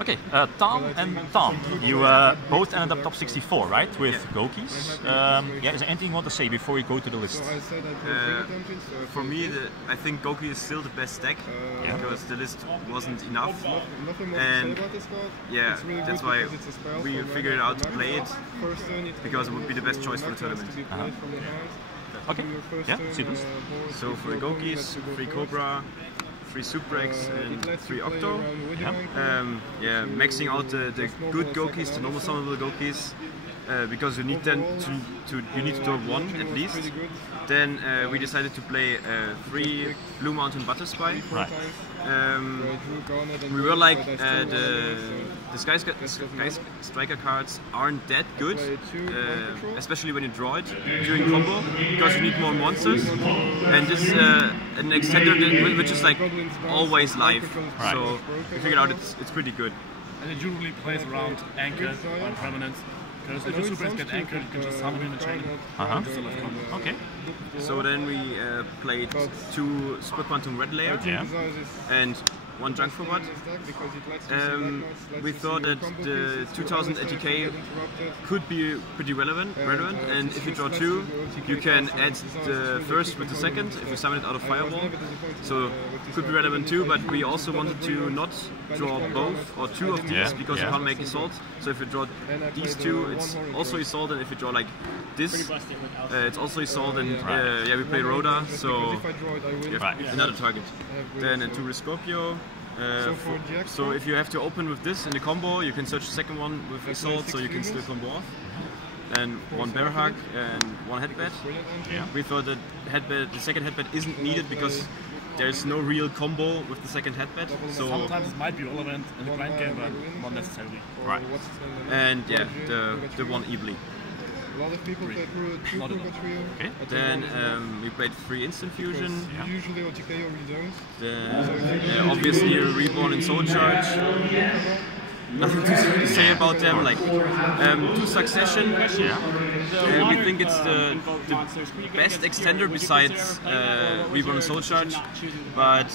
Okay, Tom and Tom, you both ended up top 64, right, with Goukis. Yeah, is there anything you want to say before we go to the list? For me, I think Gouki is still the best deck because the list wasn't enough, and yeah, that's why we figured out to play it because it would be the best choice for the tournament. Okay, yeah, see this. So for the Goukis, 3 Cobra, 3 Suprex and 3 Octo. Yeah, maxing out the good Goukis, the normal summonable Goukis, because you need them you need to draw 1 at least. Then we decided to play 3 Blue Mountain Butter Spy. Right. We were like the Sky Striker cards aren't that good, especially when you draw it during combo, because you need more monsters, and this an extender which is like always live. Right. So we figured out it's pretty good. And it usually plays around anchor or impermanence. Because if your Suprex get anchored, you can just summon in a chain. Okay. So then we played 2 Super Quantum Red Layer and 1 Junk Format. We thought that the 2000 ATK could be pretty relevant, and if you draw 2, you can add the first with the second if you summon it out of Firewall. So it could be relevant too, but we also wanted to not draw both or 2 of these because you can't make Assault. So if you draw these 2, it's also Assault, and if you draw like this, it's also Assault, and yeah, we play Rhoda, so another target. Then a 2 Scorpio. So if you have to open with this in the combo, you can search the second one with Assault, so you can still combo off. And 1 Bear Hug and 1 Headbed. We thought that the second Headbed isn't needed because there's no real combo with the second Headbed. So sometimes it might be relevant in the grind game, but not necessarily. Right. And yeah, the 1 Ebly. A lot of people play True Trio. Okay. Then we played 3 Instant Fusion. Usually OTK or we don't. Then obviously Reborn and Soul Charge. Nothing to say about them. Like 2 Succession. We think it's the best extender besides Reborn and Soul Charge. But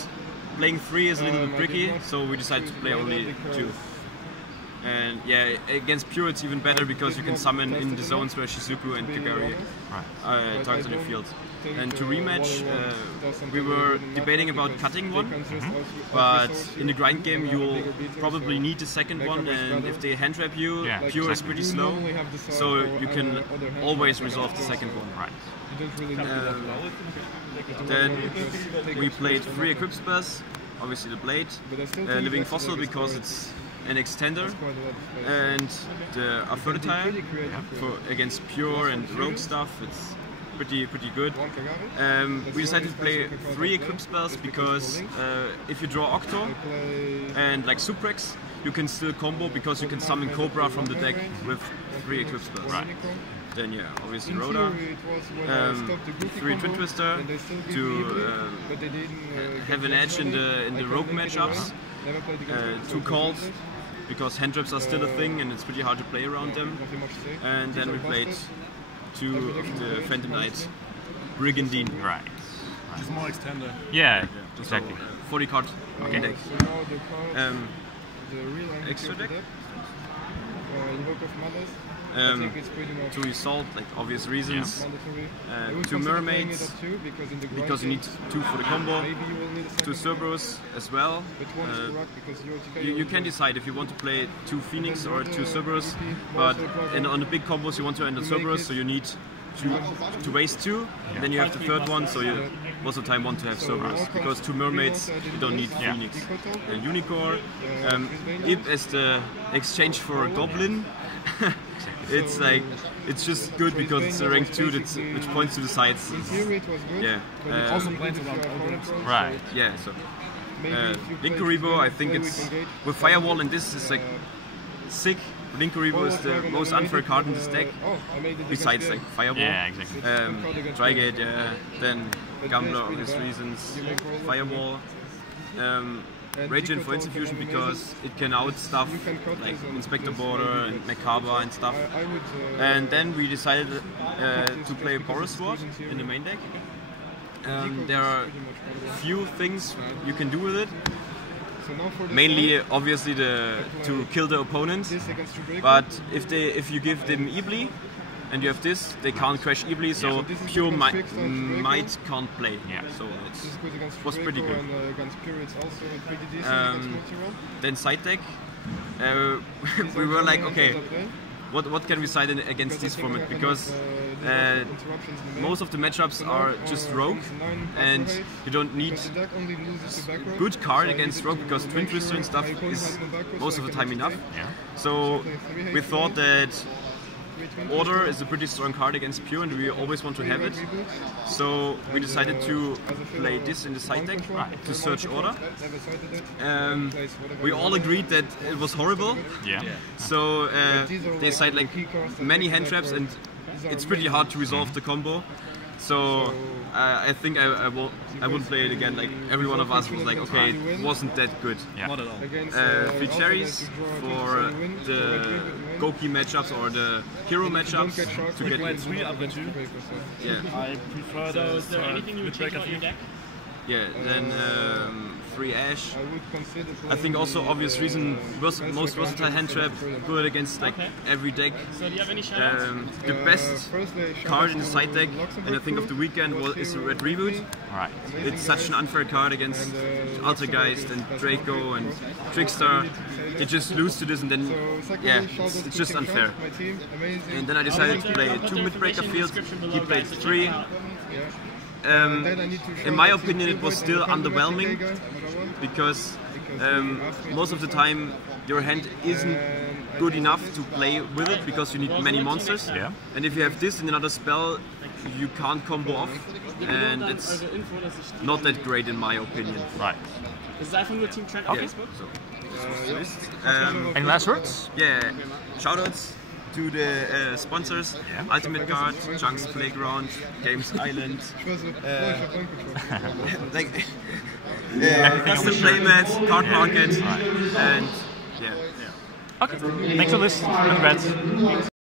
playing 3 is a little bit tricky, so we decided to play only 2. And yeah, against Pure it's even better because you can summon in the zones where Shizuku and Kagari targets on your field. And to rematch, we were debating about cutting 1, but in the grind game you'll probably need the second one, and if they hand trap you, Pure is pretty slow, so you can always resolve the second one. Right. Then we played 3 Equip spells, obviously the Blade, Living Fossil because it's an extender, and the Aphrodite for against Pure and Rogue stuff. It's pretty good. We decided to play 3 Equip spells because if you draw Octo and like Suprex, you can still combo because you can summon Cobra from the deck with 3 Equip spells. Right. Then yeah, obviously Rhoda, 3 Twin Twister to have an edge in the Rogue matchups, 2 Calls, because hand traps are still a thing and it's pretty hard to play around them. And then we played 2 of the Phantom Knight Brigandine. Right. Which is more extender. Yeah, exactly. 40 card deck. The extra deck? Invoke of Mothers. 2 Assault, like obvious reasons. 2 Mermaids, because you need 2 for the combo. 2 Cerberus as well. You can decide if you want to play 2 Phoenix or 2 Cerberus, but on the big combos you want to end the Cerberus, so you need to waste 2, and then you have the third one, so you most of the time want to have Cerberus, because 2 Mermaids you don't need Phoenix. And Unicorn, Ib as the exchange for a Goblin. It's like, it's just good because it's a rank 2 which points to the sides. Yeah. Also plays around ogres. Right. Yeah, so Linkuribo, I think it's with Firewall, and this is like sick. Linkuribo is the most unfair card in this deck, besides like Firewall. Yeah, exactly. Trigate, yeah. Then Gambler, obvious reasons. Firewall. Radiant for Instant Fusion because it can out stuff like Inspector Border and Makaba and stuff. And then we decided to play Boros Sword in the main deck. There are few things you can do with it. mainly obviously to kill the opponent. But if you give them Ibli and you have this, they can't crash Ibli, so pure might can't play. Yeah. So it was pretty good. Then side deck, we were like, okay, what can we side against this format, because most of the matchups are just rogue, and you don't need good card against rogue because twin twister and stuff is most of the time enough. Yeah. So we thought that Order is a pretty strong card against Pure, and we always want to have it. So we decided to play this in the side deck to search Order. We all agreed that it was horrible. Yeah. So they side like many hand traps, and it's pretty hard to resolve the combo. So I think I won't play it again. Like every one of us was like, okay, it wasn't that good. Yeah. Not at all. 3 cherries for the Gouki matchups or the hero matchups to get Played 3 of the 2. yeah. I prefer the mid-breaker field. Yeah, then 3 Ash. I think also obvious reason, most versatile hand trap, good against like every deck. The best card in the side deck, and I think of the weekend, is the Red Reboot. Right. It's such an unfair card against Altergeist and Draco and Trickster. They just lose to this, and then yeah, it's just unfair. And then I decided to play 2 mid-breaker fields. He played 3. In my opinion, it was still underwhelming because most of the time your hand isn't good enough to play with it because you need many monsters. Yeah. And if you have this in another spell, you can't combo off, and it's not that great in my opinion. Right. Das ist einfach nur Team Trend auf Facebook. Any last words? Yeah, shoutouts to the sponsors, Ultimate Guard, Junk's Playground, Games Island, like Custom Playmats, Card Market, and yeah. Okay. Thanks for listening. Congrats.